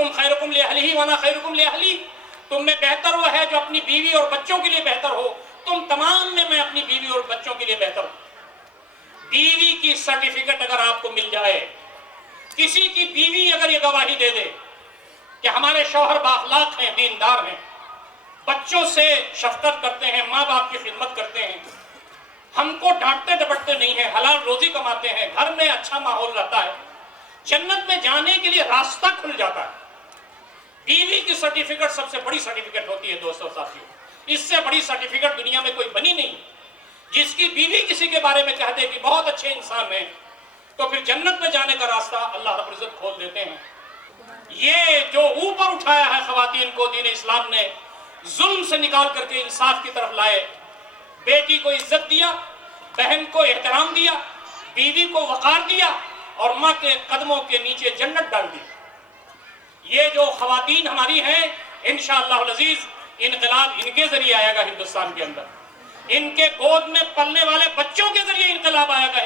خیرکم خیرکم لأہلہ وانا خیرکم لأہلی، تم میں بہتر وہ ہے جو اپنی بیوی اور بچوں کے لیے بہتر ہو، تم تمام میں اپنی بیوی اور بچوں کے لیے بہتر ہوں۔ بیوی کی سرٹیفکیٹ اگر آپ کو مل جائے، کسی کی بیوی اگر یہ گواہی دے دے کہ ہمارے شوہر بااخلاق ہیں، دیندار ہیں، بچوں سے شفقت کرتے ہیں، ماں باپ کی خدمت کرتے ہیں، ہم کو ڈانٹتے ڈپٹتے نہیں ہیں، حلال روزی کماتے ہیں، گھر میں اچھا ماحول رہتا ہے، جنت میں جانے کے لیے راستہ کھل جاتا ہے۔ بیوی کی سرٹیفکیٹ سب سے بڑی سرٹیفکیٹ ہوتی ہے دوستو ساتھیوں، اس سے بڑی سرٹیفکیٹ دنیا میں کوئی بنی نہیں۔ جس کی بیوی کسی کے بارے میں کہہ دے کہ بہت اچھے انسان ہیں، تو پھر جنت میں جانے کا راستہ اللہ رب العزت کھول دیتے ہیں۔ یہ جو اوپر اٹھایا ہے خواتین کو دین اسلام نے، ظلم سے نکال کر کے انصاف کی طرف لائے، بیٹی کو عزت دیا، بہن کو احترام دیا، بیوی کو وقار دیا، اور ماں کے قدموں کے نیچے جنت ڈال دی۔ یہ جو خواتین ہماری ہیں، انشاءاللہ العزیز انقلاب ان کے ذریعے آئے گا ہندوستان کے اندر، ان کے گود میں پلنے والے بچوں کے ذریعے انقلاب آئے گا